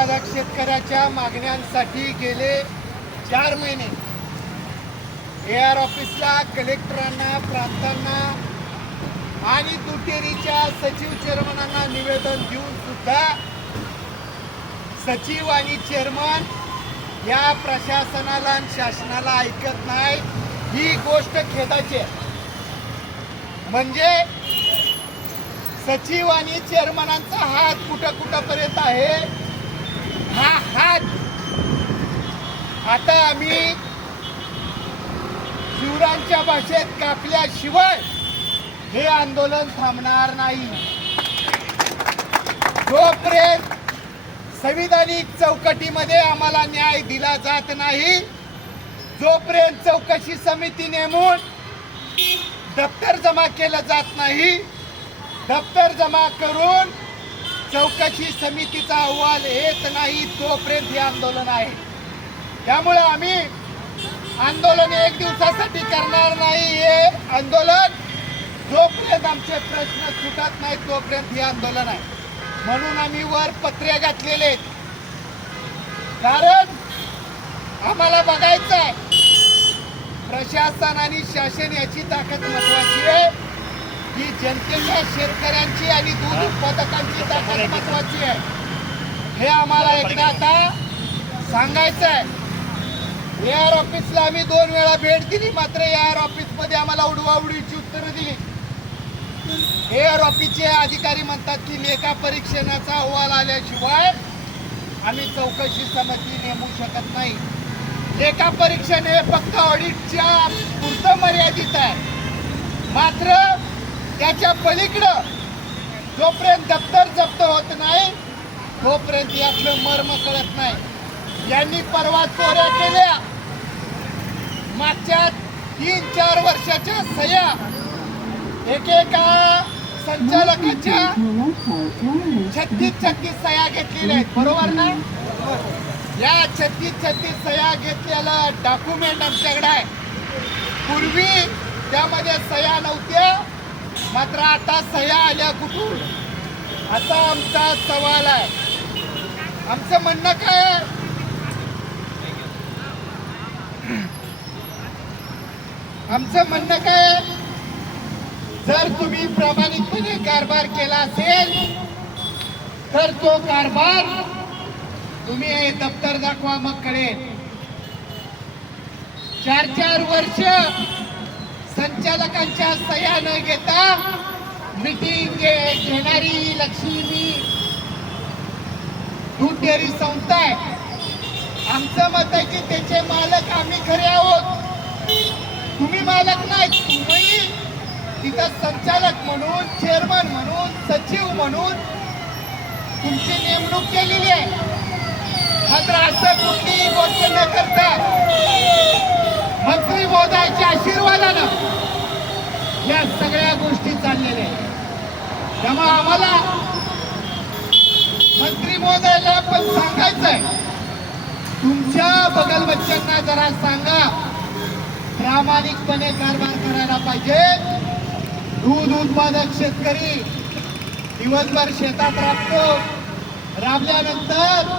उत्पादक शेतकऱ्याच्या मागण्यांसाठी गेले चार महिने. ए आर ऑफिसला कलेक्टरांना प्रांतांना आणि दुटेरीच्या सचिव चेअरमनांना निवेदन देऊन सुद्धा सचिव आणि चेअरमन या प्रशासनाला आणि शासनाला ऐकत नाही. ही गोष्ट खेदाची आहे. म्हणजे सचिव आणि चेअरमनांचा हात कुठं कुठंपर्यंत आहे? हा हात आता आम्ही शिवरांच्या भाषेत कापल्याशिवाय हे आंदोलन थांबणार नाही. जोपर्यंत संविधानिक चौकटीमध्ये आम्हाला न्याय दिला जात नाही जोपर्यंत चौकशी समिती नेमून दप्तर जमा केलं जात नाही दप्तर जमा करून चौकशी समितीचा अहवाल येत नाही तोपर्यंत हे आंदोलन आहे. त्यामुळे आम्ही आंदोलन एक दिवसासाठी करणार नाही हे आंदोलन जोपर्यंत आमचे प्रश्न सुटत नाही तोपर्यंत हे आंदोलन आहे. म्हणून आम्ही वर पत्रे घातलेले आहेत. कारण आम्हाला बघायचं आहे प्रशासन आणि शासन याची ताकद महत्वाची आहे. की जनतेच्या शेतकऱ्यांची आणि दूध उत्पादकांची ताकद महत्वाची आहे. हे आम्हाला एकदा आता सांगायचं आहे ए आर ऑफिसला आम्ही दोन वेळा भेट दिली मात्र ए आर ऑफिसमध्ये आम्हाला उडवाउडीची उत्तरं दिली. ए आर ऑफिसचे अधिकारी म्हणतात की लेखा परीक्षणाचा अहवाल आल्याशिवाय आम्ही चौकशी समिती नेमू शकत नाही. लेखा परीक्षण हे फक्त ऑडिटच्या पुरतं मर्यादित आहे. मात्र त्याच्या पलीकडं जोपर्यंत दप्तर जप्त होत नाही तोपर्यंत यातलं मर्म कळत नाही. यांनी परवा चोऱ्या केल्या. मागच्या तीन चार वर्षाच्या सह्या एकेका संचालकाच्या छत्तीस छत्तीस सह्या घेतलेल्या आहेत. बरोबर ना? या छत्तीस छत्तीस सह्या घेतलेला डॉक्युमेंट आमच्याकडे आहे. पूर्वी त्यामध्ये सह्या नव्हत्या. मात्र आता सह्या आल्या कुठून? असा आमचा सवाल आहे. आमचं म्हणणं काय आमचं म्हणणं काय जर तुम्ही प्रामाणिकपणे कारभार केला असेल तर तो कारभार तुम्ही हे दप्तर दाखवा मग कळेल. चार चार वर्ष संचालकांच्या सह्या न घेता मिटिंग घेणारी लक्ष्मी दूध डेअरी संस्था आहे. आमचं मत आहे की त्याचे मालक आम्ही खरे आहोत. तुम्ही मालक नाही तुम्ही तिथं संचालक म्हणून चेअरमन म्हणून सचिव म्हणून तुमची नेमणूक केलेली आहे. मात्र असं कुठलीही गोष्ट न करता मंत्री महोदयाच्या आशीर्वादानं या सगळ्या गोष्टी चाललेल्या आहेत. त्यामुळे आम्हाला मंत्री महोदयाला पण सांगायचं आहे तुमच्या बगल बच्चांना जरा सांगा. प्रामाणिकपणे कारभार करायला पाहिजे. दूध उत्पादक शेतकरी दिवसभर शेतात राबतो. राबल्यानंतर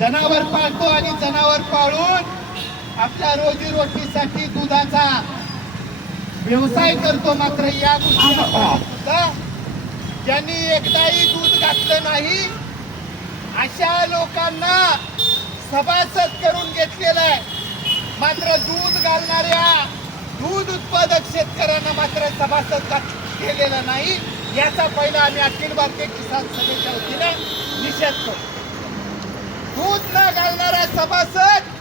जनावर पाळतो आणि जनावर पाळून आपल्या रोजीरोटीसाठी दुधाचा व्यवसाय करतो मात्र या गोष्टीला ज्यांनी एकदाही दूध घातलं नाही अशा लोकांना सभासद करून घेतलेलं आहे. मात्र दूध घालणाऱ्या दूध उत्पादक शेतकऱ्यांना मात्र सभासद केलेलं नाही. याचा पहिला आम्ही अखिल भारतीय किसान सभेच्या वतीने निषेध करतो. दूध न घालणारा सभासद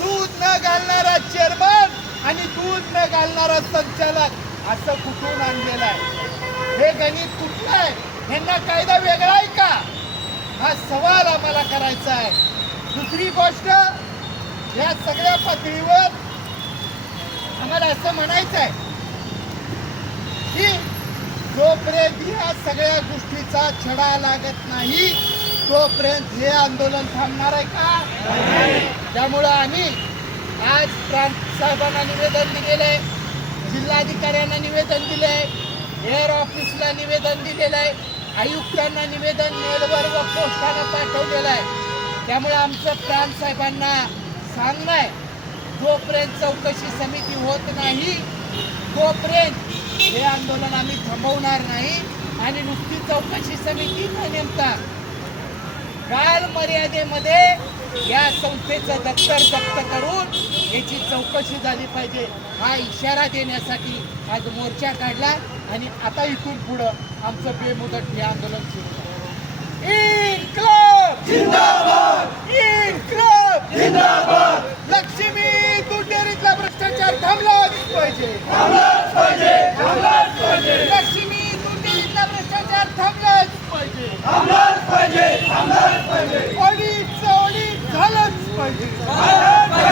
दूध न घालणारा चेअरमन आणि दूध न घालणारा संचालक असं कुठून आणलेलं आहे? हे गणित कुठलं आहे? यांना कायदा वेगळा आहे का? हा सवाल आम्हाला करायचा आहे. दुसरी गोष्ट या सगळ्या पातळीवर आम्हाला असं म्हणायचं आहे की जोपर्यंत या सगळ्या गोष्टीचा छडा लागत नाही तोपर्यंत हे आंदोलन थांबणार आहे का? त्यामुळं आम्ही आज प्रांत साहेबांना निवेदन दिलेलं आहे. जिल्हाधिकाऱ्यांना निवेदन दिलं आहे. एअर ऑफिसला निवेदन दिलेलं आहे. आयुक्तांना निवेदन मेलवर व पोस्टानं पाठवलेलं आहे. त्यामुळे आमचं प्राण साहेबांना सांगणं आहे. जोपर्यंत चौकशी समिती होत नाही तोपर्यंत हे आंदोलन आम्ही थांबवणार नाही आणि नुसती चौकशी समिती न नेमता काल मर्यादेमध्ये या संस्थेचं दप्तर जप्त करून याची चौकशी झाली पाहिजे हा इशारा देण्यासाठी आज मोर्चा काढला आणि आता इथून पुढं आमचं बेमुदत हे आंदोलन सुरू लक्ष्मी दुटेरीतला भ्रष्टाचार थांबलाच पाहिजे. लक्ष्मी दुटेरीतला भ्रष्टाचार थांबलाच पाहिजे. पाहिजे! झालंच पाहिजे.